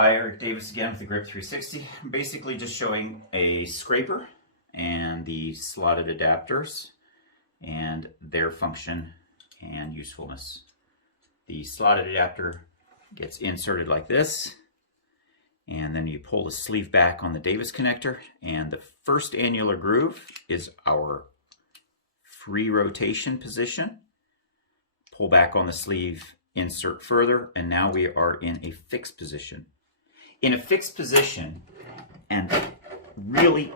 Hi, Eric Davis again with the Grip 360. I'm basically just showing a scraper and the slotted adapters and their function and usefulness. The slotted adapter gets inserted like this, and then you pull the sleeve back on the Davis connector, and the first annular groove is our free rotation position. Pull back on the sleeve, insert further, and now we are in a fixed position. In a fixed position, and really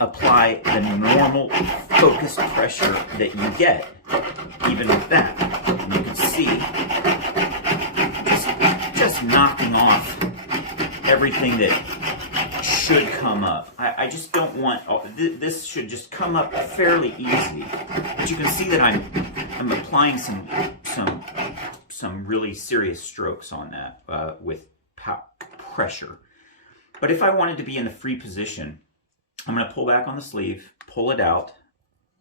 apply the normal focused pressure that you get, even with that. And you can see, just knocking off everything that should come up. I just don't want, this should just come up fairly easy. But you can see that I'm applying some really serious strokes on that with pressure. But if I wanted to be in the free position, I'm going to pull back on the sleeve, pull it out,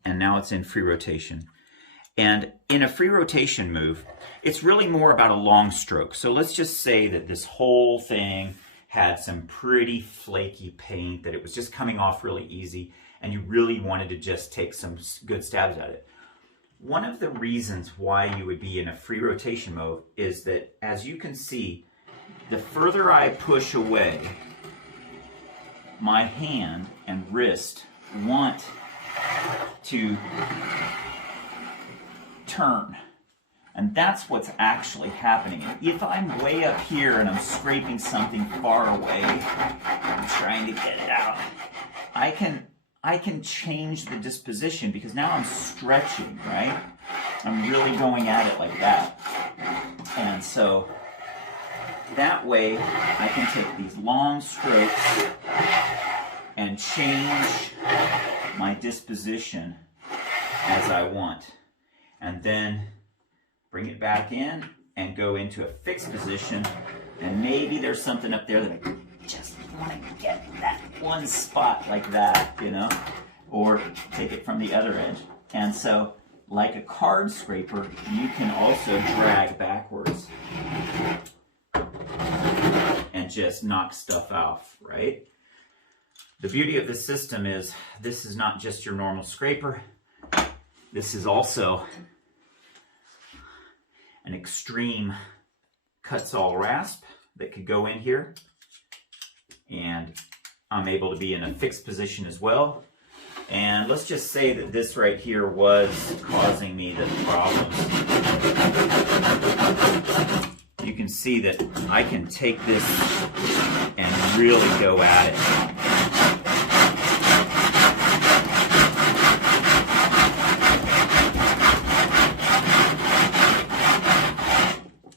and now it's in free rotation. And in a free rotation move, it's really more about a long stroke. So let's just say that this whole thing had some pretty flaky paint, that it was just coming off really easy, and you really wanted to just take some good stabs at it. One of the reasons why you would be in a free rotation mode is that, as you can see, the further I push away, my hand and wrist want to turn. And that's what's actually happening. If I'm way up here and I'm scraping something far away, I'm trying to get it out, I can change the disposition, because now I'm stretching, right? I'm really going at it like that. And so that way I can take these long strokes and change my disposition as I want. And then bring it back in and go into a fixed position. And maybe there's something up there that I just want to get that one spot like that, you know, or take it from the other edge. And so, like a card scraper, you can also drag backwards and just knock stuff off, right? The beauty of this system is this is not just your normal scraper. This is also an extreme Kutzall rasp that could go in here, and I'm able to be in a fixed position as well. And let's just say that this right here was causing me the problems. You can see that I can take this and really go at it.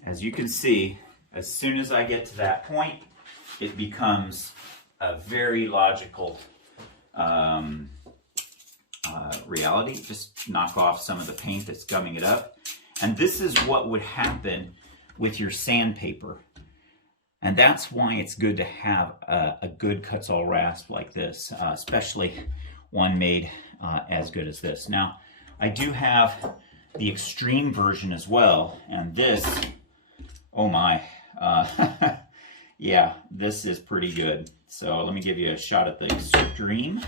As you can see, as soon as I get to that point, it becomes a very logical reality. Just knock off some of the paint that's gumming it up. And this is what would happen with your sandpaper. And that's why it's good to have a good Kutzall rasp like this, especially one made as good as this. Now, I do have the extreme version as well, and this, oh my, yeah, this is pretty good. So let me give you a shot at the extreme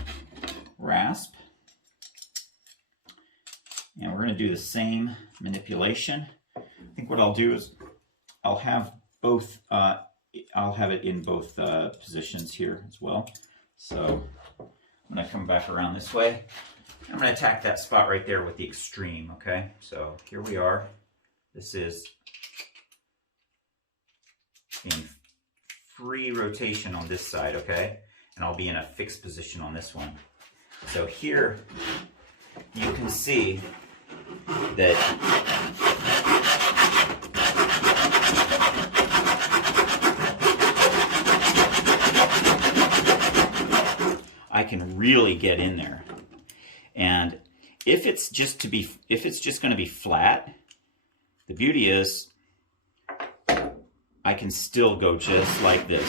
rasp. And we're going to do the same manipulation. I think what I'll do is I'll have both, I'll have it in both positions here as well. So I'm going to come back around this way. I'm going to attack that spot right there with the extreme, okay? So here we are. This is in free rotation on this side, okay? And I'll be in a fixed position on this one. So here you can see that I can really get in there. And if it's just going to be flat, the beauty is I can still go just like this.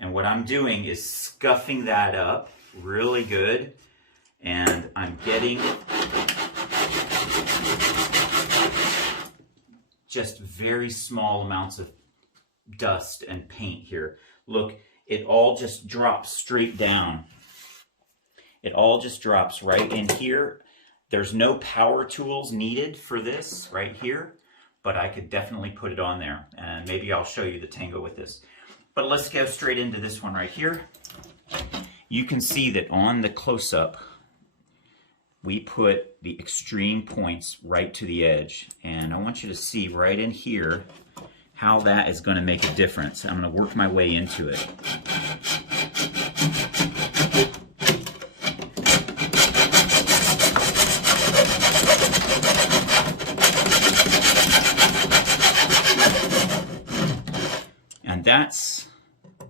And what I'm doing is scuffing that up really good, and I'm getting just very small amounts of dust and paint here. Look, it all just drops straight down. It all just drops right in here. There's no power tools needed for this right here, but I could definitely put it on there, and maybe I'll show you the Tango with this. But let's go straight into this one right here. You can see that on the close-up, we put the extreme points right to the edge, and I want you to see right in here how that is going to make a difference. I'm going to work my way into it. And that's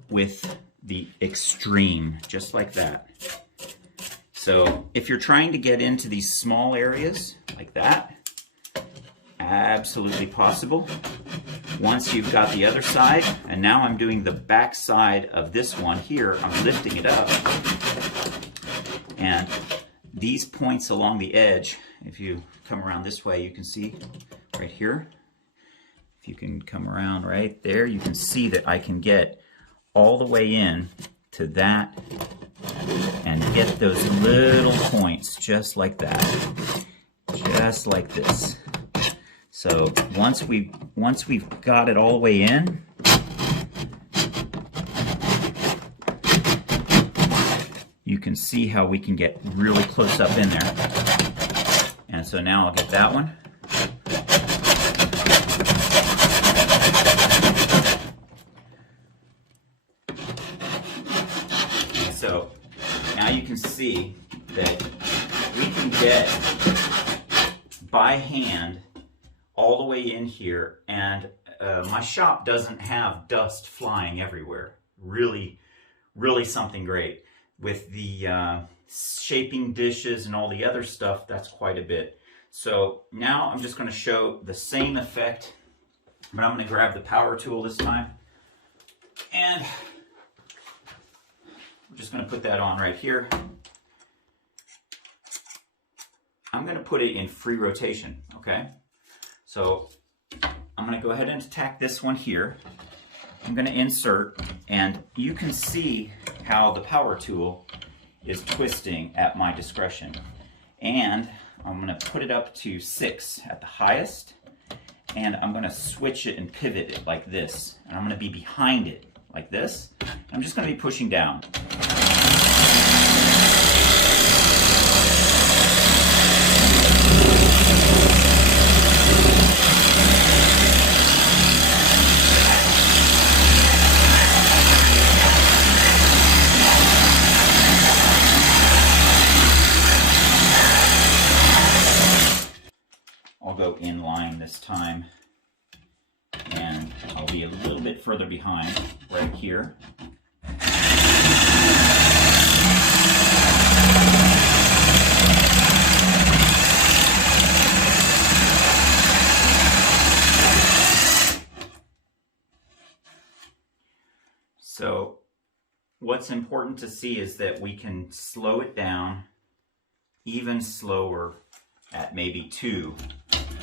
with the extreme, just like that. So if you're trying to get into these small areas like that, absolutely possible. Once you've got the other side, and now I'm doing the back side of this one here, I'm lifting it up. And these points along the edge, if you come around this way, you can see right here. If you can come around right there, you can see that I can get all the way in to that and get those little points just like that, just like this. So once we've got it all the way in, you can see how we can get really close up in there. And so now I'll get that one. So now you can see that we can get by hand all the way in here, and my shop doesn't have dust flying everywhere. Really, really something great. With the shaping dishes and all the other stuff, that's quite a bit. So now I'm just going to show the same effect, but I'm going to grab the power tool this time, and I'm just going to put that on right here. I'm going to put it in free rotation, okay? So I'm going to go ahead and attack this one here. I'm going to insert, and you can see how the power tool is twisting at my discretion. And I'm going to put it up to 6 at the highest, and I'm going to switch it and pivot it like this. And I'm going to be behind it like this. I'm just going to be pushing down. I'll go in line this time, and I'll be a little bit further behind right here. So what's important to see is that we can slow it down even slower at maybe 2,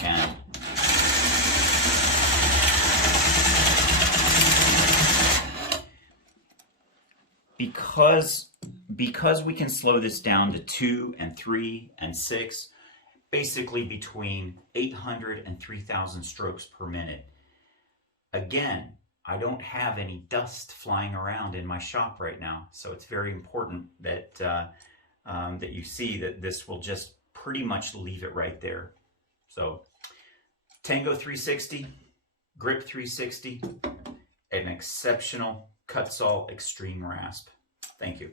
and because we can slow this down to 2 and 3 and 6, basically between 800 and 3,000 strokes per minute. Again, I don't have any dust flying around in my shop right now, so it's very important that that you see that this will just pretty much leave it right there. So Tango 360, Grip 360, an exceptional Kutzall Extreme Rasp. Thank you.